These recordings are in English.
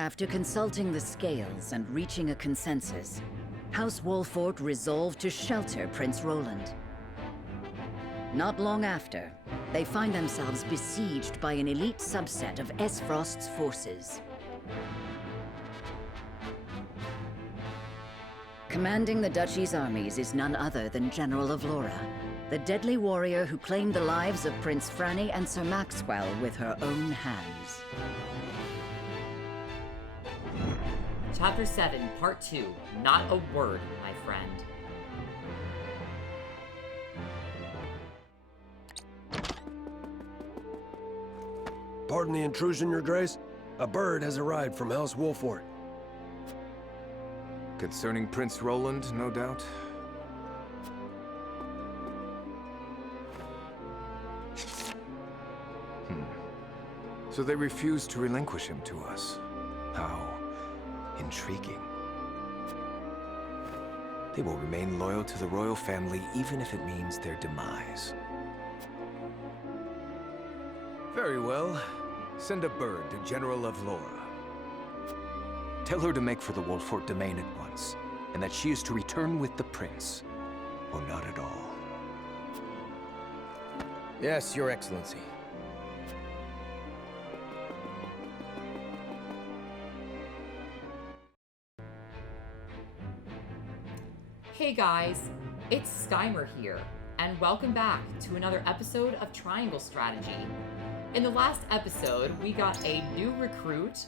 After consulting the scales and reaching a consensus, House Wolfort resolved to shelter Prince Roland. Not long after, they find themselves besieged by an elite subset of Aesfrost's forces. Commanding the duchy's armies is none other than General of Laura, the deadly warrior who claimed the lives of Prince Franny and Sir Maxwell with her own hands. Chapter 7, Part 2. Not a word, my friend. Pardon the intrusion, Your Grace. A bird has arrived from House Wolfort. Concerning Prince Roland, no doubt? So they refuse to relinquish him to us. How intriguing. They will remain loyal to the royal family even if it means their demise. Very well. Send a bird to General of Laura. Tell her to make for the Wolfort domain at once, and that she is to return with the prince, or not at all. Yes, Your Excellency. Hey guys, it's Skymer here, and welcome back to another episode of Triangle Strategy. In the last episode, we got a new recruit,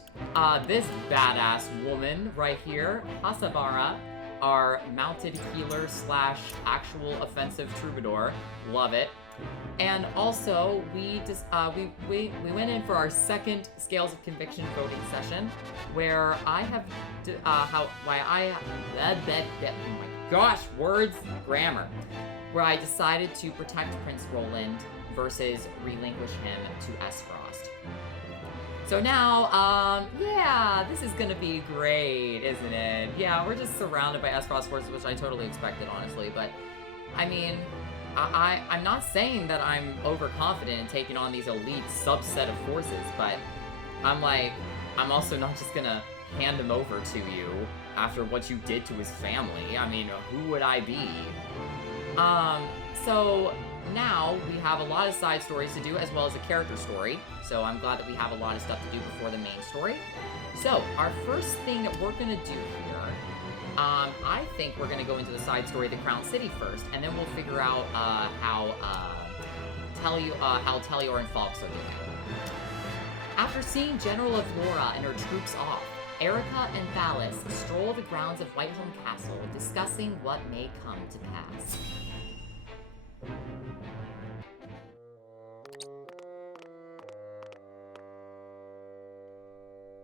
this badass woman right here, Hasabara, our mounted healer slash actual offensive troubadour. Love it. And also, we went in for our second Scales of Conviction voting session, where I have, oh my gosh, words, grammar, where I decided to protect Prince Roland versus relinquish him to Aesfrost. So now, yeah, this is gonna be great, isn't it? Yeah, we're just surrounded by Aesfrost forces, which I totally expected, honestly, but, I mean, I'm not saying that I'm overconfident in taking on these elite subset of forces, but I'm also not just gonna hand him over to you after what you did to his family. I mean, who would I be? So now we have a lot of side stories to do as well as a character story. So I'm glad that we have a lot of stuff to do before the main story. So our first thing that we're gonna do here, I think we're gonna go into the side story of the Crown City first, and then we'll figure out how Telior and Falks are doing. After seeing General of Laura and her troops off, Erica and Thalis stroll the grounds of Whiteholm Castle, discussing what may come to pass.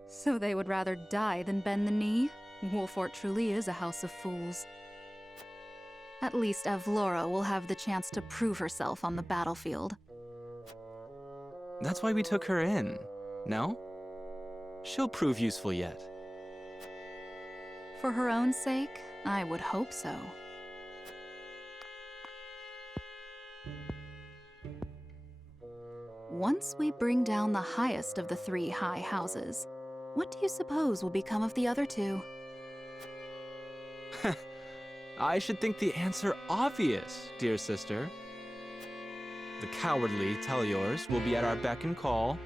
So they would rather die than bend the knee? Wolfort truly is a house of fools. At least Avlora will have the chance to prove herself on the battlefield. That's why we took her in, no? She'll prove useful yet. For her own sake, I would hope so. Once we bring down the highest of the 3 high houses, what do you suppose will become of the other 2? I should think the answer obvious, dear sister. The cowardly Teliors will be at our beck and call.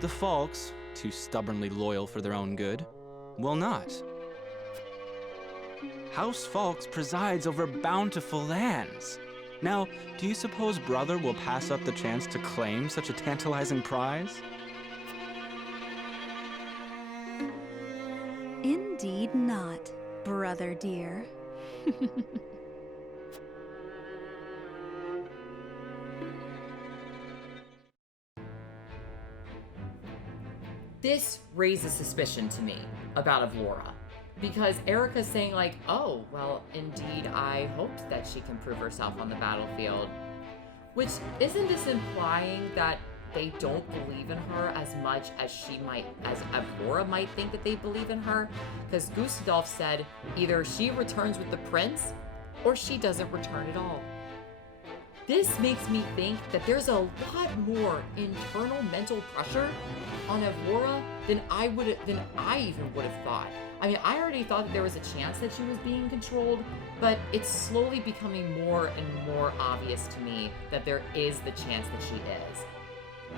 The Falks, too stubbornly loyal for their own good, will not. House Falks presides over bountiful lands. Now, do you suppose Brother will pass up the chance to claim such a tantalizing prize? Indeed not, brother dear. This raises suspicion to me about Avlora, because Erica's saying like, oh, well, indeed, I hoped that she can prove herself on the battlefield. Which, isn't this implying that they don't believe in her as much as as Avlora might think that they believe in her? Because Gustadolf said either she returns with the prince, or she doesn't return at all. this makes me think that there's a lot more internal mental pressure on Aurora than I even would have thought. I mean, I already thought that there was a chance that she was being controlled, but it's slowly becoming more and more obvious to me that there is the chance that she is.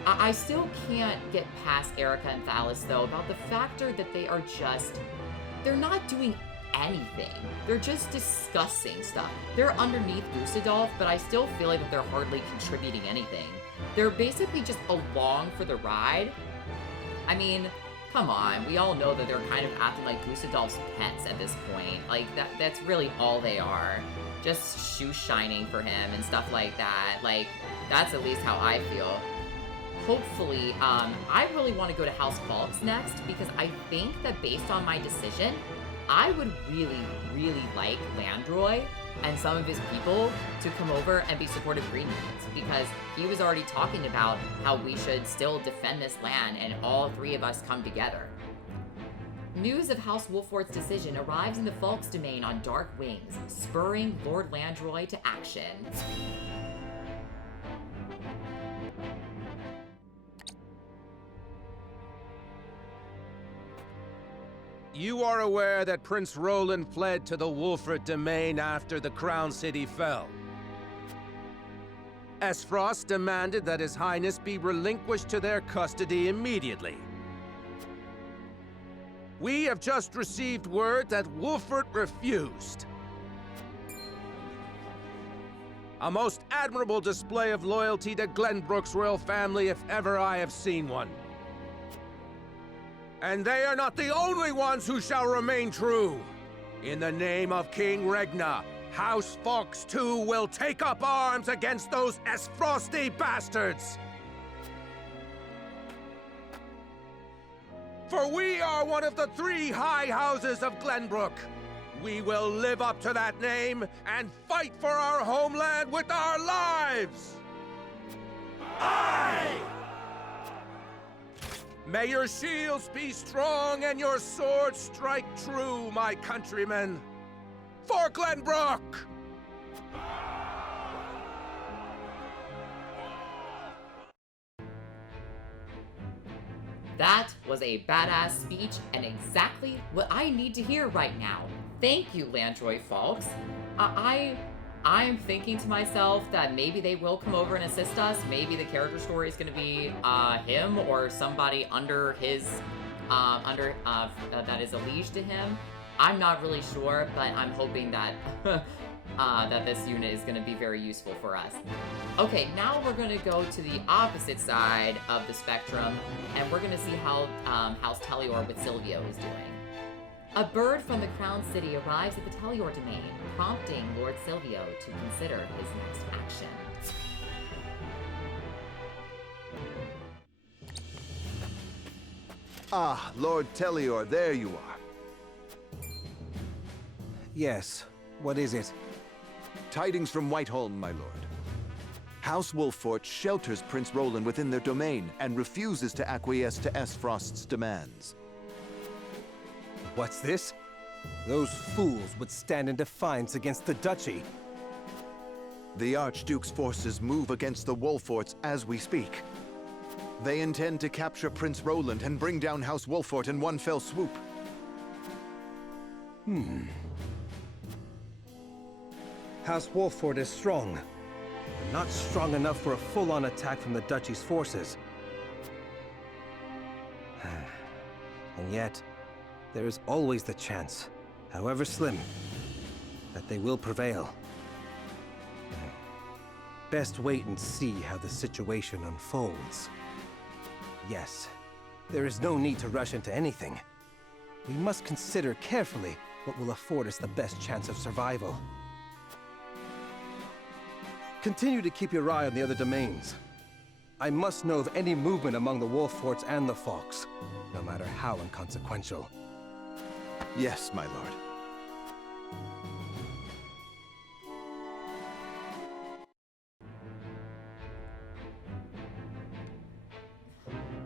I still can't get past Erica and Thalas, though, about the factor that they're not doing anything. They're just discussing stuff. They're underneath Dusseldorf, but I still feel like that they're hardly contributing anything. They're basically just along for the ride. I mean, come on, we all know that they're kind of acting like Dusseldorf's pets at this point. Like, that's really all they are. Just shoe shining for him and stuff like that. Like, that's at least how I feel. Hopefully, I really want to go to House Falks next, because I think that based on my decision, I would really, really like Landroy and some of his people to come over and be supportive Greenlands, because he was already talking about how we should still defend this land and all three of us come together. News of House Wolfort's decision arrives in the Falks domain on dark wings, spurring Lord Landroy to action. You are aware that Prince Roland fled to the Wolfort domain after the Crown City fell. Aesfrosti demanded that His Highness be relinquished to their custody immediately. We have just received word that Wolfort refused. A most admirable display of loyalty to Glenbrook's royal family if ever I have seen one. And they are not the only ones who shall remain true. In the name of King Regna, House Falks too will take up arms against those Aesfrosti bastards. For we are one of the three high houses of Glenbrook. We will live up to that name and fight for our homeland with our lives. Aye! May your shields be strong and your swords strike true, my countrymen. For Glenbrook! That was a badass speech and exactly what I need to hear right now. Thank you, Landroy Falks. I'm thinking to myself that maybe they will come over and assist us. Maybe the character story is going to be him or somebody under his, that is a liege to him. I'm not really sure, but I'm hoping that that this unit is going to be very useful for us. Okay, now we're going to go to the opposite side of the spectrum, and we're going to see how House Tellior with Silvio is doing. A bird from the Crown City arrives at the Tellior domain, prompting Lord Silvio to consider his next action. Ah, Lord Tellior, there you are. Yes, what is it? Tidings from Whiteholm, my lord. House Wolfort shelters Prince Roland within their domain and refuses to acquiesce to Aesfrost's demands. What's this? Those fools would stand in defiance against the Duchy. The Archduke's forces move against the Wolforts as we speak. They intend to capture Prince Roland and bring down House Wolfort in one fell swoop. House Wolfort is strong, but not strong enough for a full-on attack from the Duchy's forces. And yet, there is always the chance, however slim, that they will prevail. Best wait and see how the situation unfolds. Yes, there is no need to rush into anything. We must consider carefully what will afford us the best chance of survival. Continue to keep your eye on the other domains. I must know of any movement among the Wolforts and the Falks, no matter how inconsequential. Yes, my lord.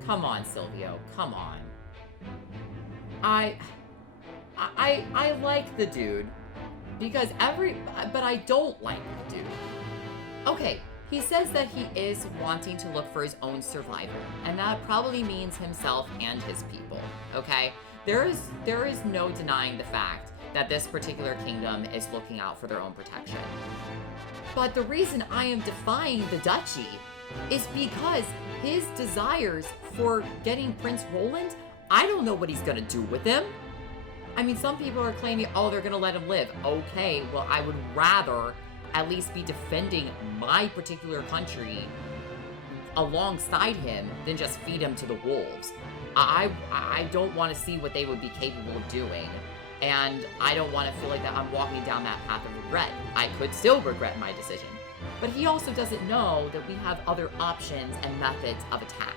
Come on, Silvio, come on. I like the dude, because but I don't like the dude. Okay, He says that he is wanting to look for his own survival, and that probably means himself and his people, okay? There is no denying the fact that this particular kingdom is looking out for their own protection. But the reason I am defying the duchy is because his desires for getting Prince Roland, I don't know what he's gonna do with him. I mean, some people are claiming, oh, they're gonna let him live. Okay, well, I would rather at least be defending my particular country alongside him than just feed him to the wolves. I don't want to see what they would be capable of doing, and I don't want to feel like that I'm walking down that path of regret. I could still regret my decision, but he also doesn't know that we have other options and methods of attack.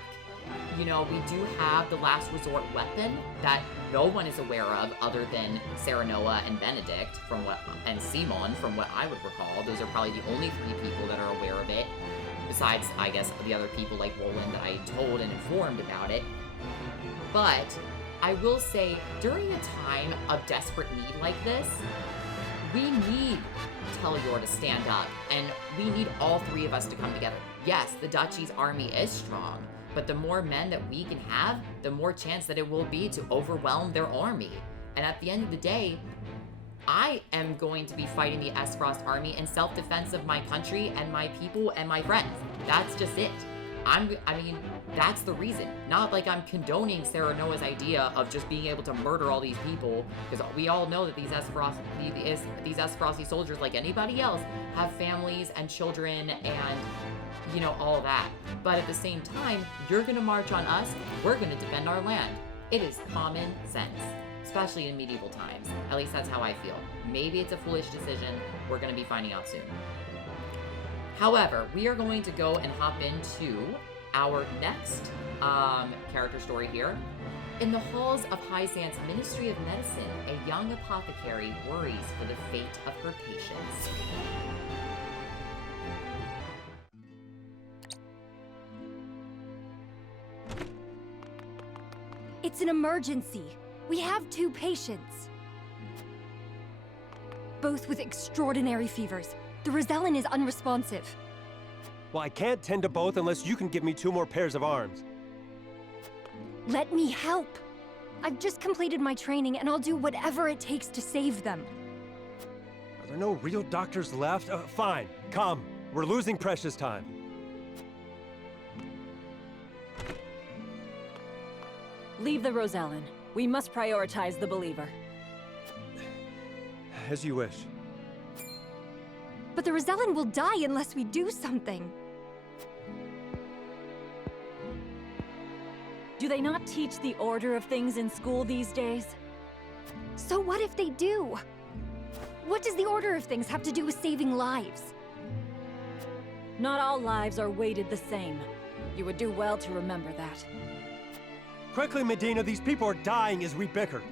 You know, we do have the last resort weapon that no one is aware of other than Serenoa and Benedict and Simon, from what I would recall. Those are probably the only 3 people that are aware of it, besides, I guess, the other people like Roland that I told and informed about it. But I will say, during a time of desperate need like this, we need Tellior to stand up, and we need all 3 of us to come together. Yes, the Duchy's army is strong, but the more men that we can have, the more chance that it will be to overwhelm their army. And at the end of the day, I am going to be fighting the Aesfrost army in self-defense of my country and my people and my friends. That's just it. I mean, that's the reason. Not like I'm condoning Serenoa's idea of just being able to murder all these people, because we all know that these Aesfrosti soldiers, like anybody else, have families and children and, you know, all that. But at the same time, you're gonna march on us, we're gonna defend our land. It is common sense, especially in medieval times. At least that's how I feel. Maybe it's a foolish decision. We're gonna be finding out soon. However, we are going to go and hop into our next character story here. In the halls of Hyzant's Ministry of Medicine, a young apothecary worries for the fate of her patients. It's an emergency. We have 2 patients. Both with extraordinary fevers. The Rosellan is unresponsive. Well, I can't tend to both unless you can give me 2 more pairs of arms. Let me help. I've just completed my training, and I'll do whatever it takes to save them. Are there no real doctors left? Fine, come. We're losing precious time. Leave the Rosellan. We must prioritize the believer. As you wish. But the Rosellan will die unless we do something. Do they not teach the order of things in school these days? So what if they do? What does the order of things have to do with saving lives? Not all lives are weighted the same. You would do well to remember that. Quickly, Medina, these people are dying as we bicker.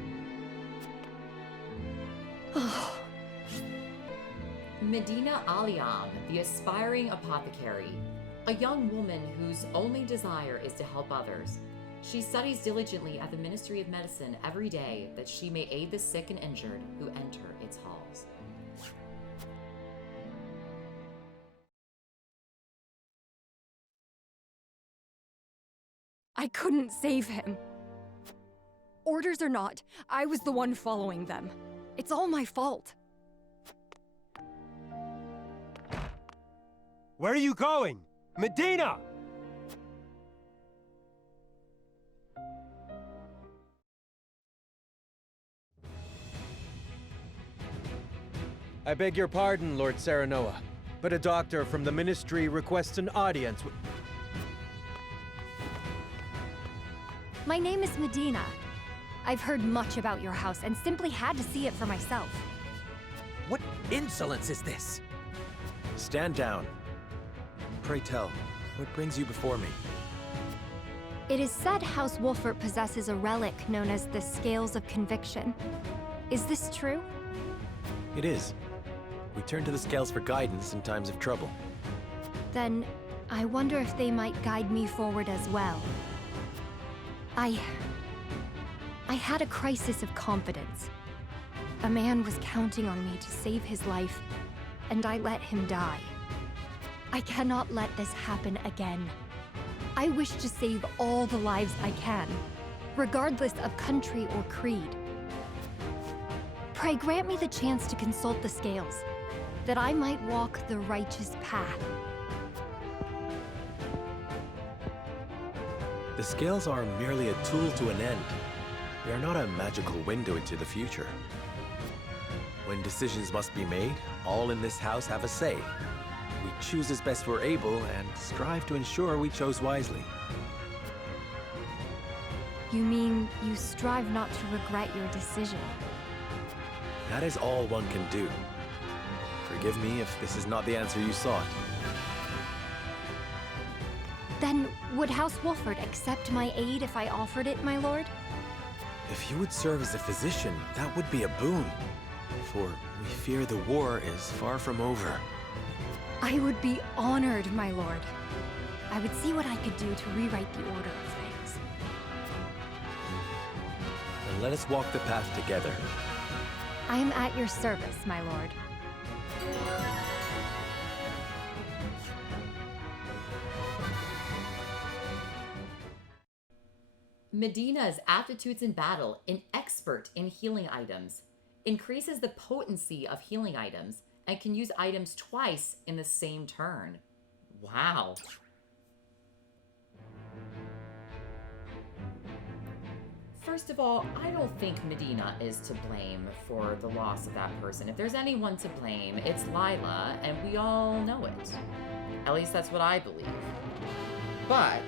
Medina Aliam, the aspiring apothecary, a young woman whose only desire is to help others. She studies diligently at the Ministry of Medicine every day that she may aid the sick and injured who enter its halls. I couldn't save him. Orders or not, I was the one following them. It's all my fault. Where are you going? Medina! I beg your pardon, Lord Serenoa, but a doctor from the Ministry requests an audience with... My name is Medina. I've heard much about your house and simply had to see it for myself. What insolence is this? Stand down. Pray tell, what brings you before me? It is said House Wolfert possesses a relic known as the Scales of Conviction. Is this true? It is. We turn to the scales for guidance in times of trouble. Then, I wonder if they might guide me forward as well. I had a crisis of confidence. A man was counting on me to save his life, and I let him die. I cannot let this happen again. I wish to save all the lives I can, regardless of country or creed. Pray grant me the chance to consult the scales, that I might walk the righteous path. The scales are merely a tool to an end. They are not a magical window into the future. When decisions must be made, all in this house have a say. We choose as best we're able and strive to ensure we chose wisely. You mean you strive not to regret your decision? That is all one can do. Forgive me if this is not the answer you sought. Then, would House Wolford accept my aid if I offered it, my lord? If you would serve as a physician, that would be a boon. For we fear the war is far from over. I would be honored, my lord. I would see what I could do to rewrite the order of things. Then let us walk the path together. I am at your service, my lord. Medina's aptitudes in battle, an expert in healing items, increases the potency of healing items, and can use items twice in the same turn. Wow. First of all, I don't think Medina is to blame for the loss of that person. If there's anyone to blame, it's Lila, and we all know it. At least that's what I believe. But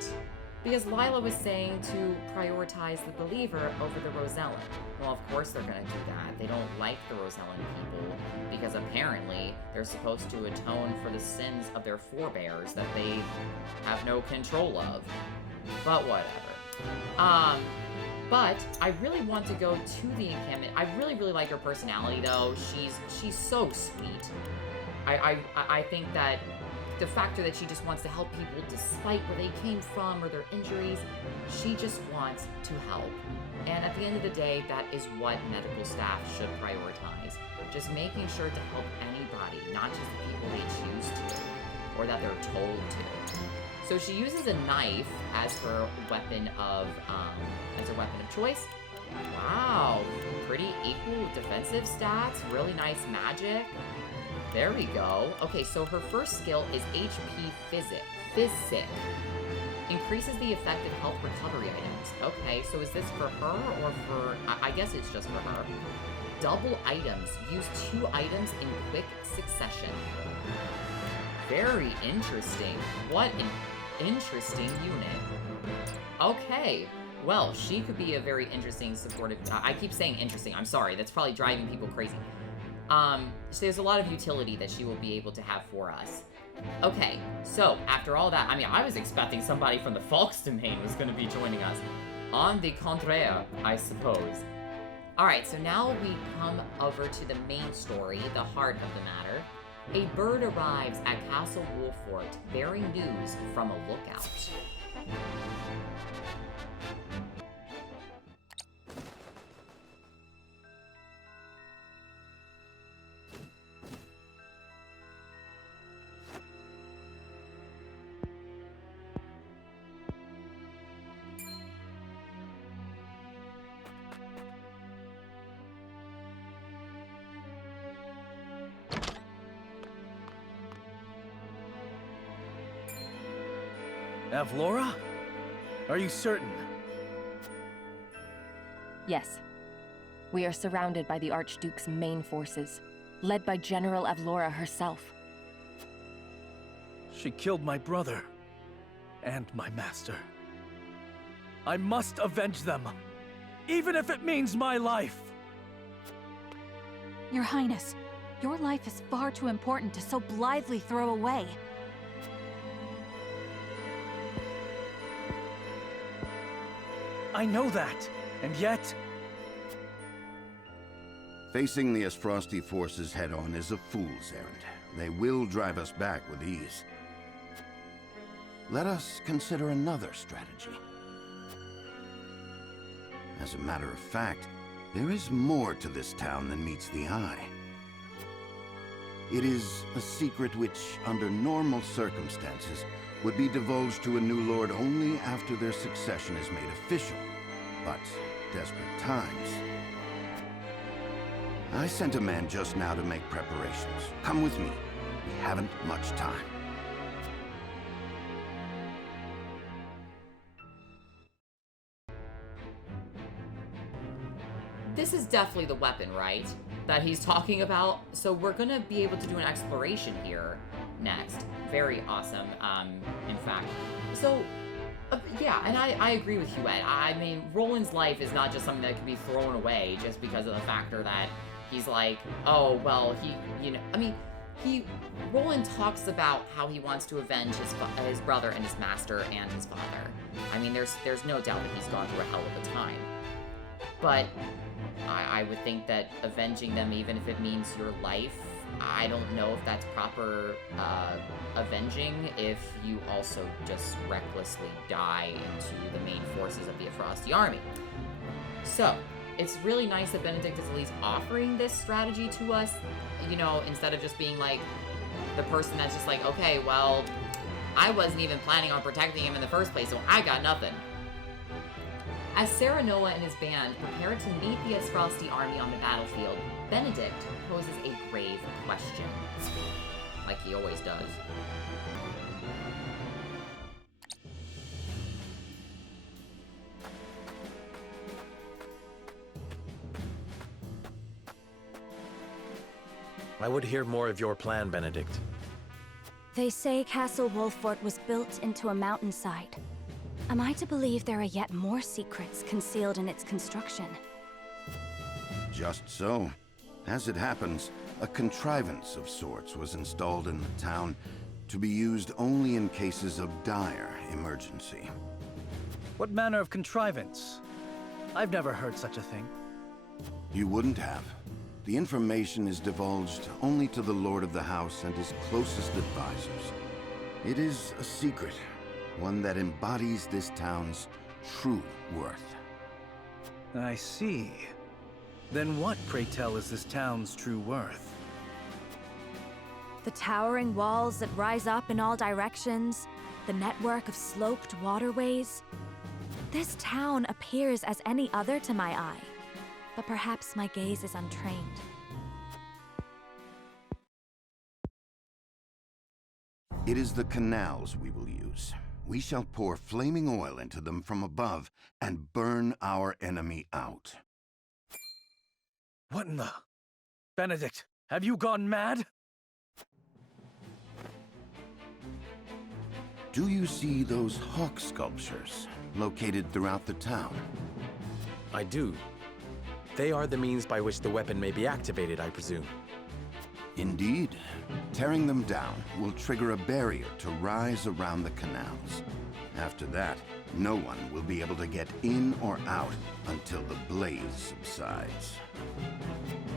because Lila was saying to prioritize the believer over the Rosellan. Well, of course they're going to do that. They don't like the Rosellan people because apparently they're supposed to atone for the sins of their forebears that they have no control of. But whatever. But I really want to go to the encampment. I really like her personality, though. She's so sweet. I think that the factor that she just wants to help people despite where they came from or their injuries, she just wants to help. And at the end of the day, that is what medical staff should prioritize. Just making sure to help anybody, not just the people they choose to, or that they're told to. So she uses a knife as her weapon of choice. Wow, pretty equal defensive stats, really nice magic. There we go. Okay, so her first skill is HP Physic. Increases the effective health recovery items. Okay, so is this for her or for... I guess it's just for her. Double items. Use 2 items in quick succession. Very interesting. What an interesting unit. Okay. Well, she could be a very interesting supportive... I keep saying interesting. I'm sorry. That's probably driving people crazy. So there's a lot of utility that she will be able to have for us. Okay, so after all that, I mean, I was expecting somebody from the Falk's domain was going to be joining us. On the contraire, I suppose. Alright, so now we come over to the main story, the heart of the matter. A bird arrives at Castle Wolfort bearing news from a lookout. Avlora? Are you certain? Yes. We are surrounded by the Archduke's main forces, led by General Avlora herself. She killed my brother, and my master. I must avenge them, even if it means my life! Your Highness, your life is far too important to so blithely throw away. I know that, and yet... Facing the Aesfrosti forces head-on is a fool's errand. They will drive us back with ease. Let us consider another strategy. As a matter of fact, there is more to this town than meets the eye. It is a secret which, under normal circumstances, would be divulged to a new lord only after their succession is made official. But desperate times. I sent a man just now to make preparations. Come with me. We haven't much time. This is definitely the weapon, right? That he's talking about. So we're gonna be able to do an exploration here next. Very awesome, in fact. So, yeah, and I agree with Huet. I mean, Roland's life is not just something that can be thrown away just because of the factor that he's like, oh, well, Roland talks about how he wants to avenge his brother and his master and his father. I mean, there's no doubt that he's gone through a hell of a time. But I would think that avenging them, even if it means your life, I don't know if that's proper avenging if you also just recklessly die into the main forces of the Aesfrosti army. So, it's really nice that Benedict is at least offering this strategy to us, you know, instead of just being like the person that's just like, okay, well, I wasn't even planning on protecting him in the first place, so I got nothing. As Serenoa and his band prepare to meet the Aesfrosti army on the battlefield, Benedict poses a grave question, like he always does. I would hear more of your plan, Benedict. They say Castle Wolffort was built into a mountainside. Am I to believe there are yet more secrets concealed in its construction? Just so. As it happens, a contrivance of sorts was installed in the town to be used only in cases of dire emergency. What manner of contrivance? I've never heard such a thing. You wouldn't have. The information is divulged only to the Lord of the House and his closest advisors. It is a secret, one that embodies this town's true worth. I see. Then what, pray tell, is this town's true worth? The towering walls that rise up in all directions, the network of sloped waterways. This town appears as any other to my eye, but perhaps my gaze is untrained. It is the canals we will use. We shall pour flaming oil into them from above and burn our enemy out. What in the... Benedict, have you gone mad? Do you see those hawk sculptures located throughout the town? I do. They are the means by which the weapon may be activated, I presume. Indeed. Tearing them down will trigger a barrier to rise around the canals. After that, no one will be able to get in or out until the blaze subsides.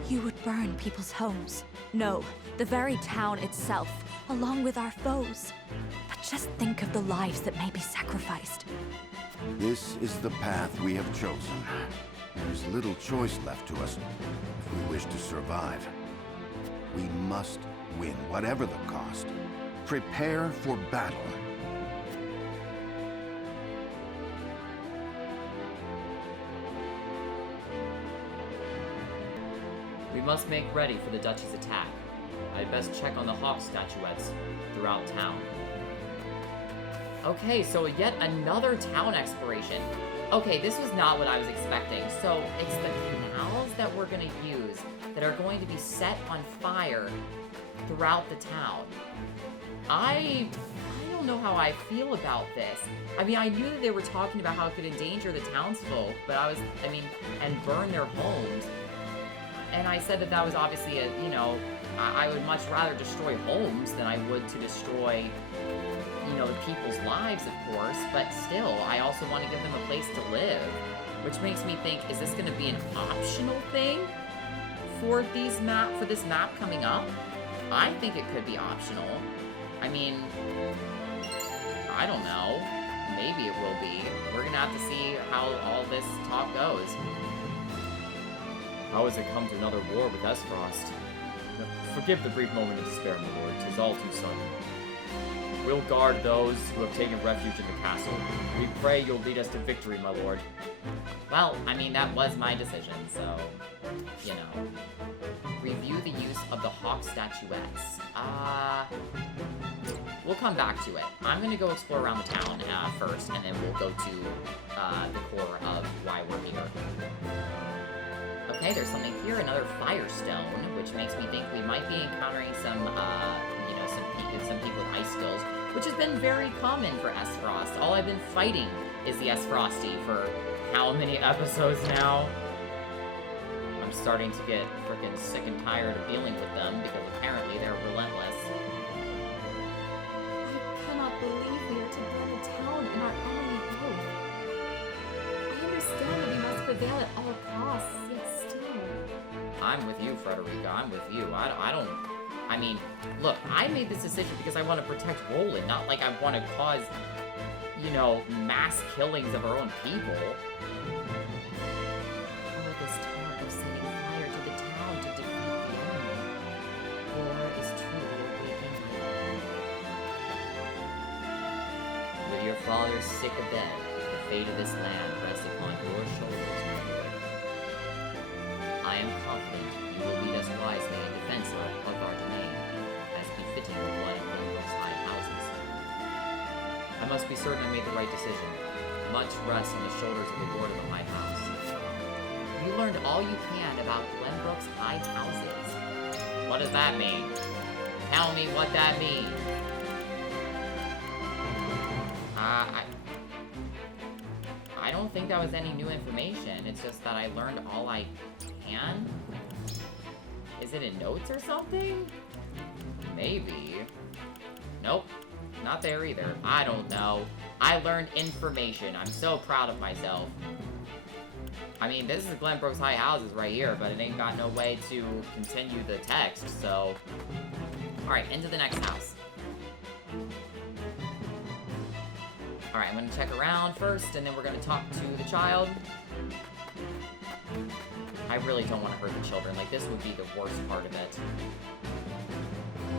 You would burn people's homes. No, the very town itself, along with our foes. But just think of the lives that may be sacrificed. This is the path we have chosen. There's little choice left to us if we wish to survive. We must win, whatever the cost. Prepare for battle. We must make ready for the Duchy's attack. I'd best check on the hawk statuettes throughout town. Okay, so yet another town exploration. Okay, this was not what I was expecting. So it's the canals that we're gonna use that are going to be set on fire throughout the town. I don't know how I feel about this. I mean, I knew that they were talking about how it could endanger the townsfolk, but and burn their homes. And I said that was obviously I would much rather destroy homes than I would to destroy, the people's lives, of course, but still, I also want to give them a place to live, which makes me think, is this going to be an optional thing for this map coming up? I think it could be optional. I mean, I don't know. Maybe it will be. We're going to have to see how all this talk goes. How has it come to another war with Aesfrost? Forgive the brief moment of despair, my lord. 'Tis all too sudden. We'll guard those who have taken refuge in the castle. We pray you'll lead us to victory, my lord. Well, I mean, that was my decision, so, you know. Review the use of the hawk statuettes. We'll come back to it. I'm gonna go explore around the town first, and then we'll go to the core of why we're here. Okay, there's something here, another firestone, which makes me think we might be encountering some, you know, some people with ice skills, which has been very common for Aesfrost. All I've been fighting is the Aesfrosti for how many episodes now? I'm starting to get freaking sick and tired of dealing with them because apparently they're relentless. I cannot believe we are to burn a town and our enemy both. I understand that we must prevail at all costs, yet still. I'm with you, Frederica. I'm with you. I mean, look, I made this decision because I want to protect Roland, not like I want to cause, you know, mass killings of our own people. All this talk of setting fire to the town to defeat the enemy. War is truly a great enemy. With your father sick abed, the fate of this land rests upon your shoulders, my lord. I am confident you will lead us wisely in defense of our domain, as befitting one of Glenbrook's high houses. I must be certain I made the right decision. Much rests on the shoulders of the lord of the high house. You learned all you can about Glenbrook's high houses. What does that mean? Tell me what that means. I don't think that was any new information. It's just that I learned all I can. Is it in notes or something? Maybe. Nope. Not there either. I don't know. I learned information. I'm so proud of myself. I mean, this is Glenbrook's high houses right here, but it ain't got no way to continue the text, so... Alright, into the next house. Alright, I'm gonna check around first, and then we're gonna talk to the child. I really don't want to hurt the children. Like, this would be the worst part of it.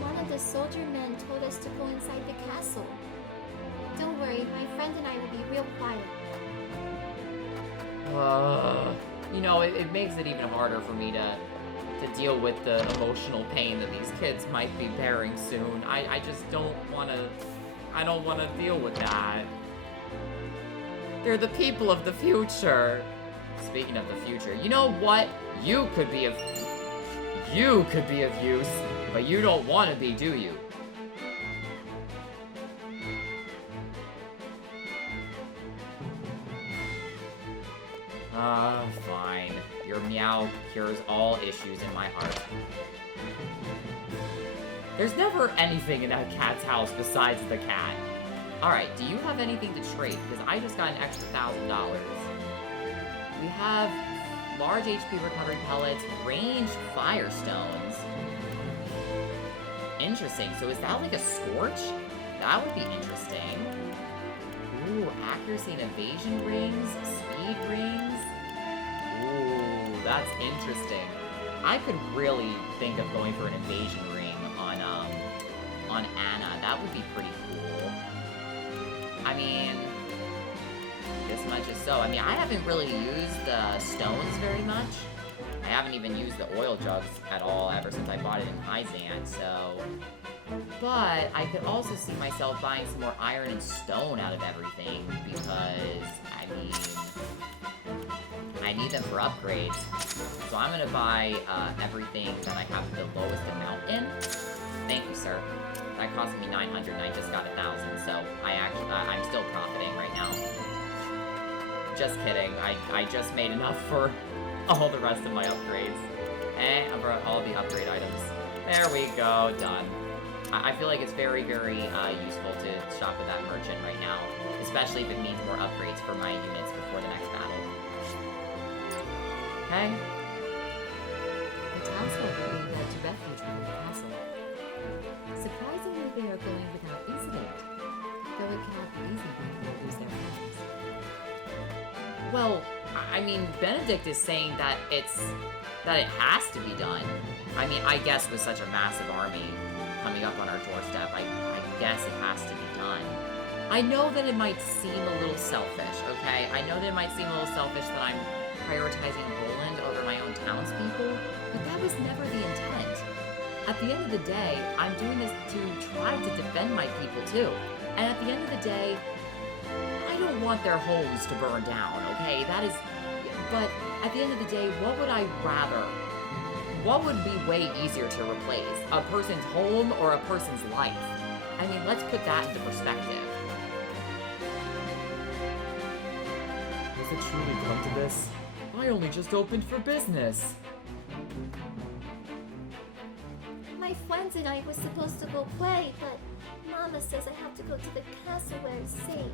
One of the soldier men told us to go inside the castle. Don't worry, my friend and I will be real quiet. You know, it makes it even harder for me to deal with the emotional pain that these kids might be bearing soon. I just don't want to... I don't want to deal with that. They're the people of the future. Speaking of the future, you know what? You could be of use, but you don't want to be, do you? Fine. Your meow cures all issues in my heart. There's never anything in that cat's house besides the cat. Alright, do you have anything to trade? Because I just got an extra $1,000. We have large HP recovery pellets, ranged firestones. Interesting. So is that like a scorch? That would be interesting. Ooh, accuracy and evasion rings, speed rings. Ooh, that's interesting. I could really think of going for an evasion ring on Anna. That would be pretty cool. I mean, this much is so. I mean, I haven't really used the stones very much. I haven't even used the oil jugs at all ever since I bought it in Hyzant, so... But I could also see myself buying some more iron and stone out of everything, because, I mean... I need them for upgrades. So I'm gonna buy everything that I have the lowest amount in. Thank you, sir. That cost me 900 and I just got 1,000, so I'm still profiting right now. Just kidding. I just made enough for all the rest of my upgrades. And for all the upgrade items. There we go, done. I feel like it's very, very useful to shop with that merchant right now, especially if it means more upgrades for my units before the next battle. Okay. The townsfolk are being led to refuge within the castle. Surprisingly, they are going without incident, though it cannot be easy when they lose their friends. Well, I mean, Benedict is saying that it has to be done. I mean, I guess with such a massive army coming up on our doorstep, I guess it has to be done. I know that it might seem a little selfish, okay? I know that it might seem a little selfish that I'm prioritizing Roland over my own townspeople, but that was never the intent. At the end of the day, I'm doing this to try to defend my people too. And at the end of the day, I don't want their homes to burn down, okay? That is... But at the end of the day, what would I rather? What would be way easier to replace? A person's home or a person's life? I mean, let's put that into perspective. Does it truly come to this? I only just opened for business. My friends and I were supposed to go play, but Mama says I have to go to the castle where it's safe.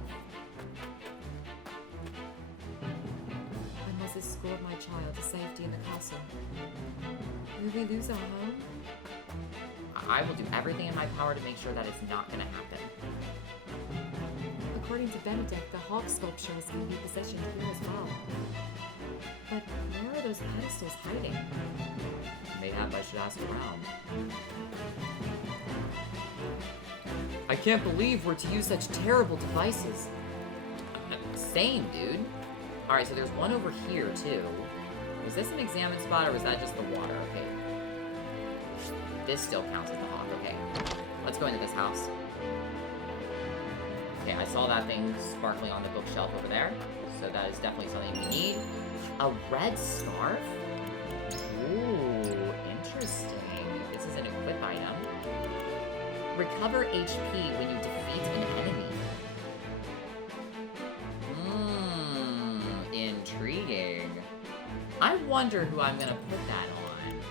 I must escort my child to safety in the castle. Will we lose our home? I will do everything in my power to make sure that it's not going to happen. According to Benedict, the Hawk sculpture is going to be positioned here as well. But where are those pedestals hiding? Mayhap I should ask around. I can't believe we're to use such terrible devices. Same, dude. Alright, so there's one over here, too. Was this an examine spot, or was that just the water? Okay. This still counts as the hawk. Okay. Let's go into this house. Okay, I saw that thing sparkling on the bookshelf over there. So that is definitely something we need. A red scarf? Ooh, interesting. This is an equip item. Recover HP when you defeat an enemy. Intriguing. I wonder who I'm gonna put that on.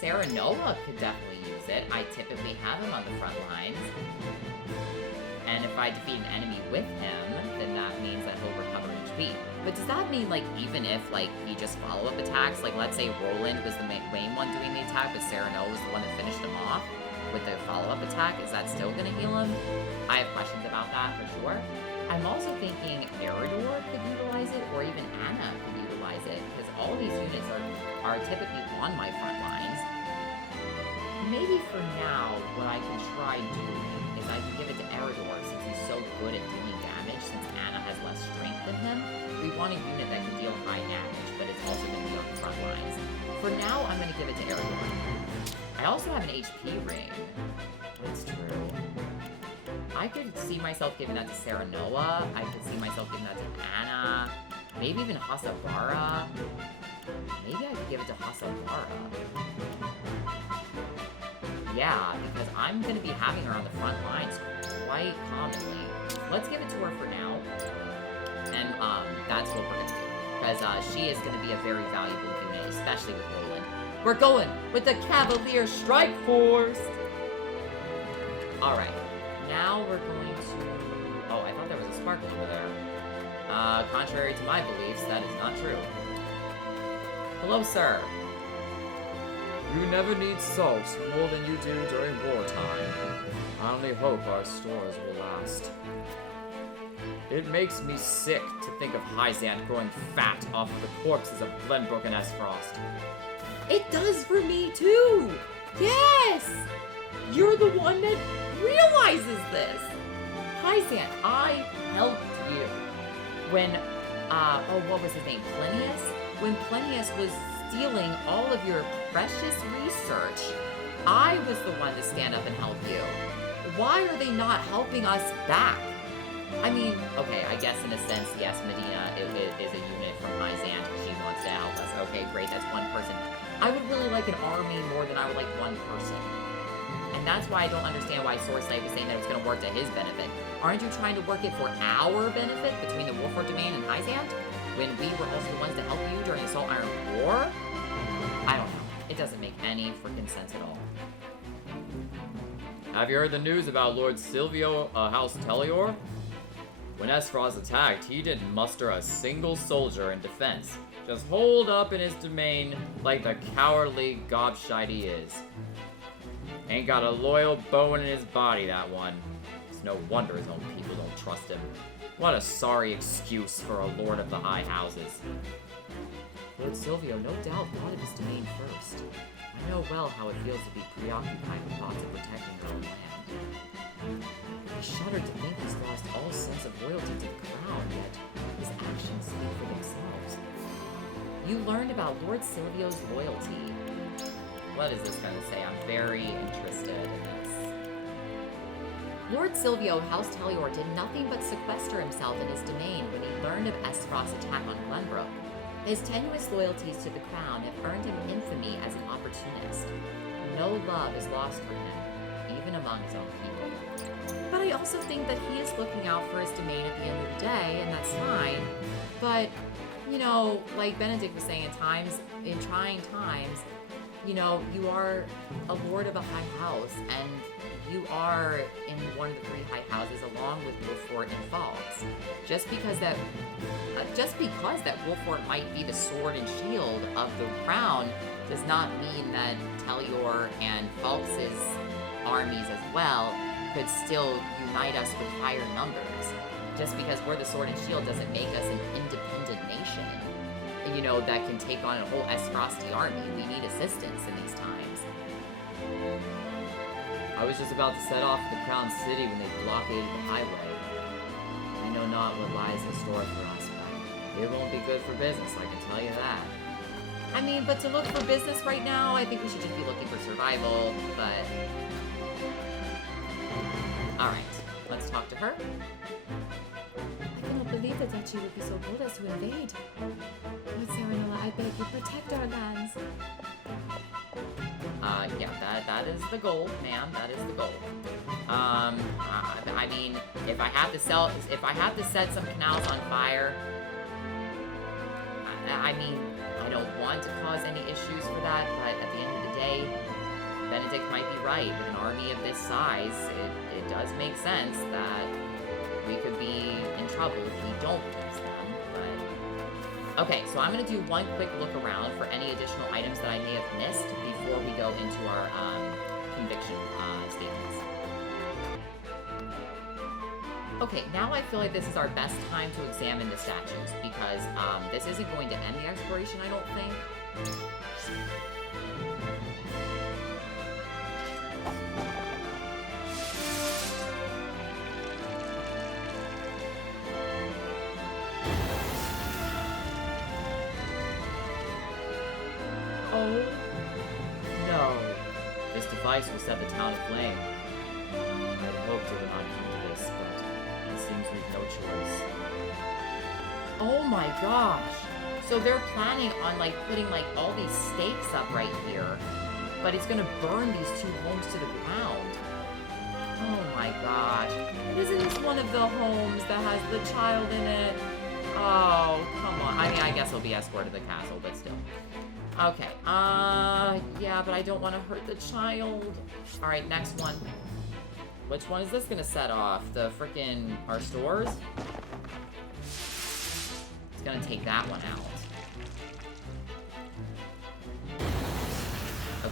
Serenoa could definitely use it. I typically have him on the front lines. And if I defeat an enemy with him, then that means that he'll recover HP. But does that mean, like, even if, like, he just follow-up attacks? Like, let's say Roland was the main one doing the attack, but Serenoa was the one that finished him off with the follow-up attack? Is that still gonna heal him? I have questions about that, for sure. I'm also thinking Eridor could utilize it, or even Anna could utilize it, because all these units are typically on my front lines. Maybe for now, what I can try doing is I can give it to Eridor, since he's so good at dealing damage, since Anna has less strength than him. We want a unit that can deal high damage, but it's also going to be on the front lines. For now, I'm going to give it to Eridor. I also have an HP ring. That's true. I could see myself giving that to Serenoa. I could see myself giving that to Anna. Maybe even Hasabara. Maybe I could give it to Hasabara. Yeah, because I'm going to be having her on the front lines quite commonly. Let's give it to her for now. And that's what we're going to do. Because she is going to be a very valuable unit, especially with Roland. We're going with the Cavalier Strike Force! Alright. Now we're going to... Oh, I thought there was a sparkle over there. Contrary to my beliefs, that is not true. Hello, sir. You never need salt more than you do during wartime. I only hope our stores will last. It makes me sick to think of Hyzant growing fat off of the corpses of Glenbrook and Aesfrosti. It does for me, too! Yes! You're the one that realizes this! Hyzant, I helped you. When, what was his name? Plinius? When Plinius was stealing all of your precious research, I was the one to stand up and help you. Why are they not helping us back? I mean, okay, I guess in a sense, yes, Medina is a unit from Hyzant. She wants to help us. Okay, great, that's one person. I would really like an army more than I would like one person. And that's why I don't understand why Soreslave was saying that it was going to work to his benefit. Aren't you trying to work it for our benefit between the Wolford Domain and Hyzant? When we were also the ones to help you during the Salt Iron War? I don't know. It doesn't make any freaking sense at all. Have you heard the news about Lord Silvio House Tellior? When Aesfrost attacked, he didn't muster a single soldier in defense. Just holed up in his domain like the cowardly gobshite he is. Ain't got a loyal bone in his body, that one. It's no wonder his own people don't trust him. What a sorry excuse for a Lord of the High Houses. Lord Silvio no doubt wanted his domain first. I know well how it feels to be preoccupied with thoughts of protecting our own land. I shudder to think he's lost all sense of loyalty to the crown, yet his actions speak for themselves. You learned about Lord Silvio's loyalty. What is this going to say? I'm very interested in this. Lord Silvio, House Talior, did nothing but sequester himself in his domain when he learned of Aesfrost's attack on Glenbrook. His tenuous loyalties to the crown have earned him infamy as an opportunist. No love is lost for him, even among his own people. But I also think that he is looking out for his domain at the end of the day, and that's fine. But, you know, like Benedict was saying, in trying times, you know, you are a lord of a high house, and you are in one of the 3 high houses along with Wolfort and Falks. Just because that Wolfort might be the sword and shield of the crown does not mean that Talior and Falks' armies as well could still unite us with higher numbers. Just because we're the sword and shield doesn't make us an independent nation, you know, that can take on a whole Aesfrosti army. We need assistance in these times. I was just about to set off to the Crown City when they blockaded the highway. I know not what lies in store for us, but it won't be good for business, I can tell you that. I mean, but to look for business right now, I think we should just be looking for survival, but... Alright, let's talk to her. I cannot believe that Duchy would be so bold as to invade. Lord Serenola, I beg you, protect our lands. Yeah, that is the goal, ma'am. That is the goal. I mean, if I have to set some canals on fire, I mean, I don't want to cause any issues for that, but at the end of the day, Benedict might be right. With an army of this size, it does make sense that we could be in trouble if we don't use them, but... Okay, so I'm going to do one quick look around for any additional items that I may have missed before we go into our conviction statements. Okay, now I feel like this is our best time to examine the statues, because this isn't going to end the exploration, I don't think. Oh, no. This device will set the town aflame. I had hoped it would not come to this, but it seems we've no choice. Oh my gosh! So they're planning on, like, putting, like, all these stakes up right here, but it's gonna burn these 2 homes to the ground. Oh my gosh. Isn't this one of the homes that has the child in it? Oh, come on. I mean, I guess he'll be escorted to the castle, but still. Okay, yeah, but I don't want to hurt the child. Alright, next one. Which one is this gonna set off? The frickin' our stores? It's gonna take that one out.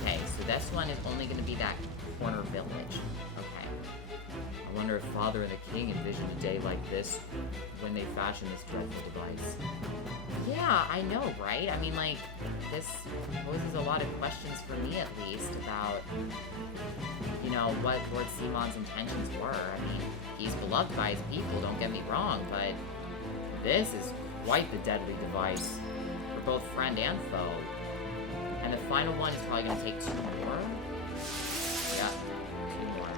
Okay, so this one is only gonna be that corner village. Okay. I wonder if Father and the King envisioned a day like this when they fashioned this dreadful device. Yeah, I know, right? I mean, like, this poses a lot of questions for me, at least, about, you know, what Lord Simon's intentions were. I mean, he's beloved by his people, don't get me wrong, but this is quite the deadly device for both friend and foe. And the final one is probably going to take 2 more. Yeah, 2 more.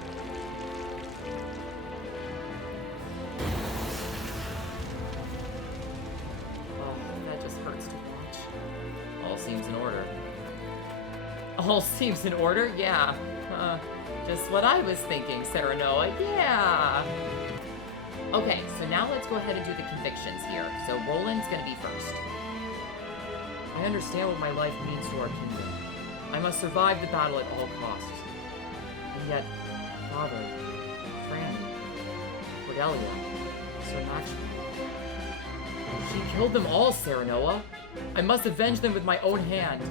Seems in order. All seems in order? Yeah. Just what I was thinking, Serenoa. Yeah. Okay, so now let's go ahead and do the convictions here. So Roland's gonna be first. I understand what my life means to our kingdom. I must survive the battle at all costs. And yet, Father, Franny, Cordelia, Sir Maxwell. She killed them all, Serenoa. I must avenge them with my own hand.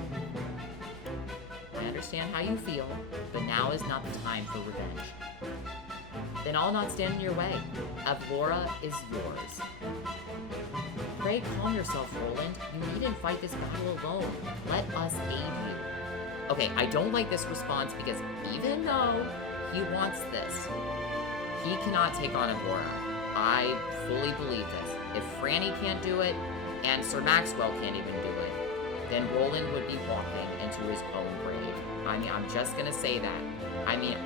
I understand how you feel, but now is not the time for revenge. then I'll not stand in your way. Avlora is yours. Pray calm yourself, Roland. You needn't fight this battle alone. Let us aid you. Okay, I don't like this response because even though he wants this, he cannot take on Avlora. I fully believe this. If Franny can't do it, and Sir Maxwell can't even do it, then Roland would be walking into his own grave. I mean, I'm just gonna say that. I mean,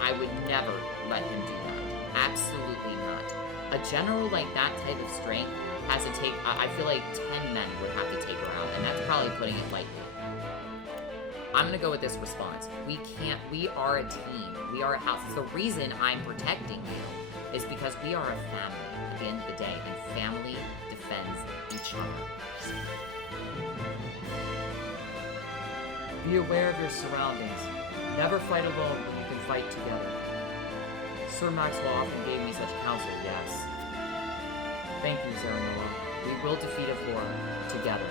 I would never let him do that. Absolutely not. A general like that type of strength has to take, I feel like 10 men would have to take her out, and that's probably putting it lightly. I'm gonna go with this response. We are a team. We are a house. It's the reason I'm protecting you is because we are a family at the end of the day, and family defends each other. Be aware of your surroundings. Never fight alone when you can fight together. Sir Maxwell often gave me such counsel, yes. Thank you, Zaranoa. We will defeat Avlora together.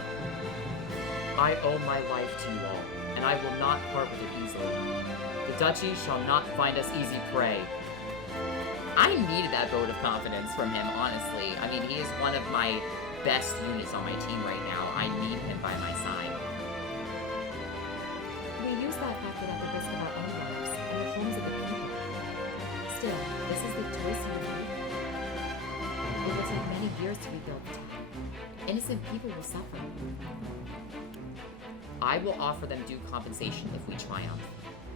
I owe my life to you all, and I will not part with it easily. The Duchy shall not find us easy prey. I needed that vote of confidence from him, honestly. I mean, he is one of my best units on my team right now. I need him by my side. We use that factor at the risk of our own lives and the homes of the people. Still, this is the choice we made. It will take many years to rebuild the town. Innocent people will suffer. I will offer them due compensation if we triumph.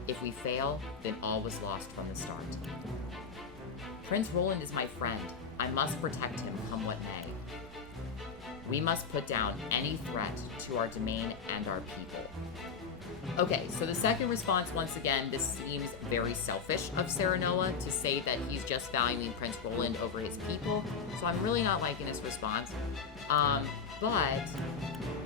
If we fail, then all was lost from the start. Prince Roland is my friend. I must protect him, come what may. We must put down any threat to our domain and our people. Okay, so the second response, once again, this seems very selfish of Serenoa to say that he's just valuing Prince Roland over his people, so I'm really not liking this response. But,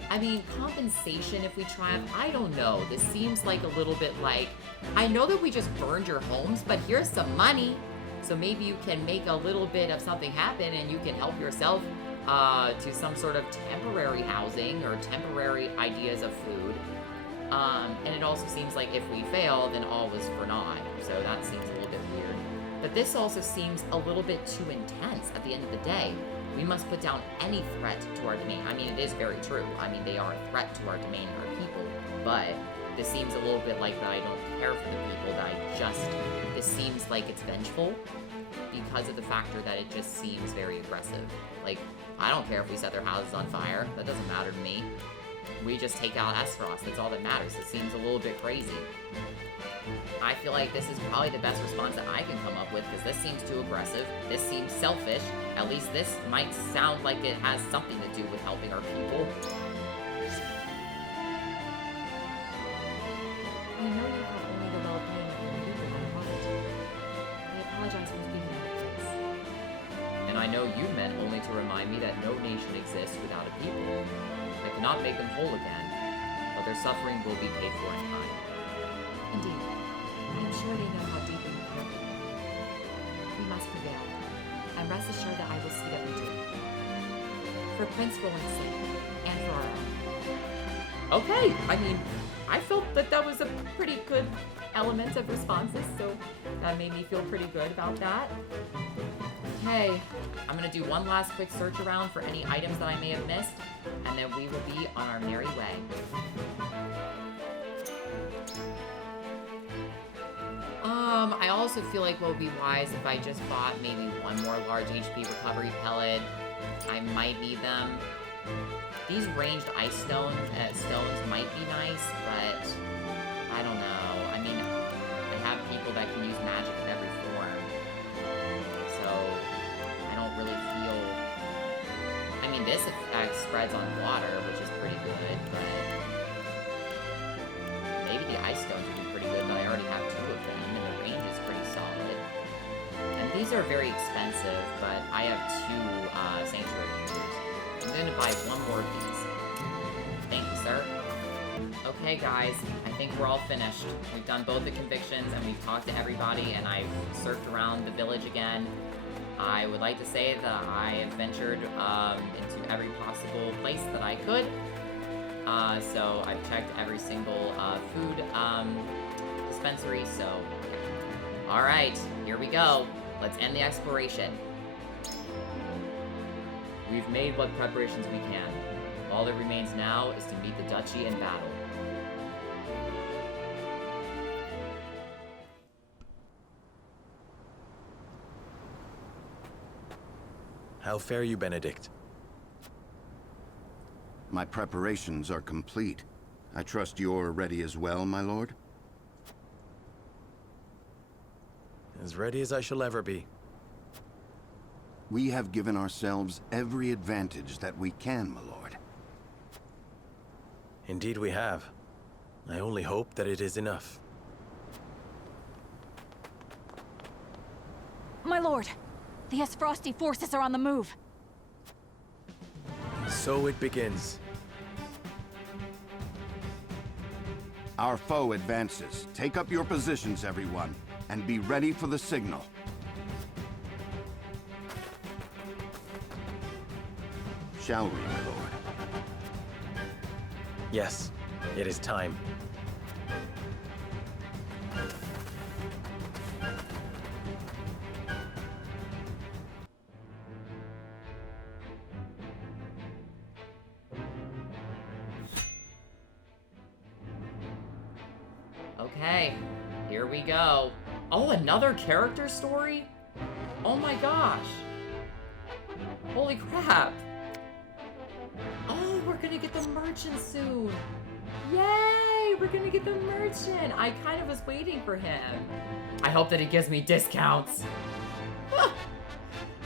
I mean, compensation if we triumph, I don't know. This seems like a little bit like, I know that we just burned your homes, but here's some money. So maybe you can make a little bit of something happen and you can help yourself to some sort of temporary housing or temporary ideas of food. And it also seems like if we fail, then all was for naught. So that seems a little bit weird. But this also seems a little bit too intense at the end of the day. We must put down any threat to our domain. I mean, it is very true. I mean, they are a threat to our domain and our people. But this seems a little bit like that I don't care for the people, that this seems like it's vengeful because of the factor that it just seems very aggressive. Like, I don't care if we set their houses on fire. That doesn't matter to me. We just take out Aesfrosti. That's all that matters. It seems a little bit crazy. I feel like this is probably the best response that I can come up with because this seems too aggressive. This seems selfish. At least this might sound like it has something to do with helping our people. I know you have only the well-being of your people in mind. I apologize for speaking out of place. And I know you meant only to remind me that no nation exists without a people. I cannot make them whole again, but their suffering will be paid for in time. Indeed. I am sure they know how deeply you care for them. We must prevail, and rest assured that I will see that we do. For Prince Roland's sake, and for our own. Okay, I mean, I felt that that was a pretty good element of responses, so that made me feel pretty good about that. Okay, I'm gonna do one last quick search around for any items that I may have missed, and then we will be on our merry way. I also feel like what would be wise if I just bought maybe one more large HP recovery pellet. I might need them. These ranged ice stones might be nice, but I don't know. I mean, I have people that can use magic of every form, so I don't really feel... I mean, this effect spreads on water, which is pretty good, but maybe the ice stones would be pretty good, but I already have 2 of them, and the range is pretty solid. And these are very expensive, but I have 2 sanctuary users. I'm going to buy one more of these. Thank you, sir. Okay, guys, I think we're all finished. We've done both the convictions, and we've talked to everybody, and I've surfed around the village again. I would like to say that I have ventured into every possible place that I could. So I've checked every single food dispensary, so yeah. Alright, here we go. Let's end the exploration. We've made what preparations we can. All that remains now is to meet the Duchy in battle. How fare you, Benedict? My preparations are complete. I trust you're ready as well, my lord? As ready as I shall ever be. We have given ourselves every advantage that we can, my lord. Indeed we have. I only hope that it is enough. My lord, the Aesfrosti forces are on the move. So it begins. Our foe advances. Take up your positions, everyone, and be ready for the signal. Shall we, my lord? Yes, it is time. Okay, here we go. Oh, another character story? Oh my gosh. Holy crap. Oh, we're gonna get the merchant soon. Yay, we're gonna get the merchant. I kind of was waiting for him. I hope that he gives me discounts.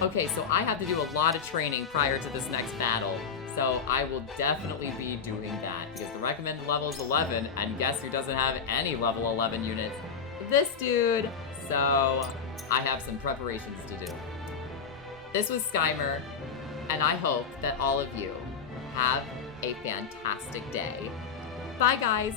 Okay, so I have to do a lot of training prior to this next battle. So I will definitely be doing that because the recommended level is 11, and guess who doesn't have any level 11 units? This dude. So I have some preparations to do. This was Skymer, and I hope that all of you have a fantastic day. Bye, guys.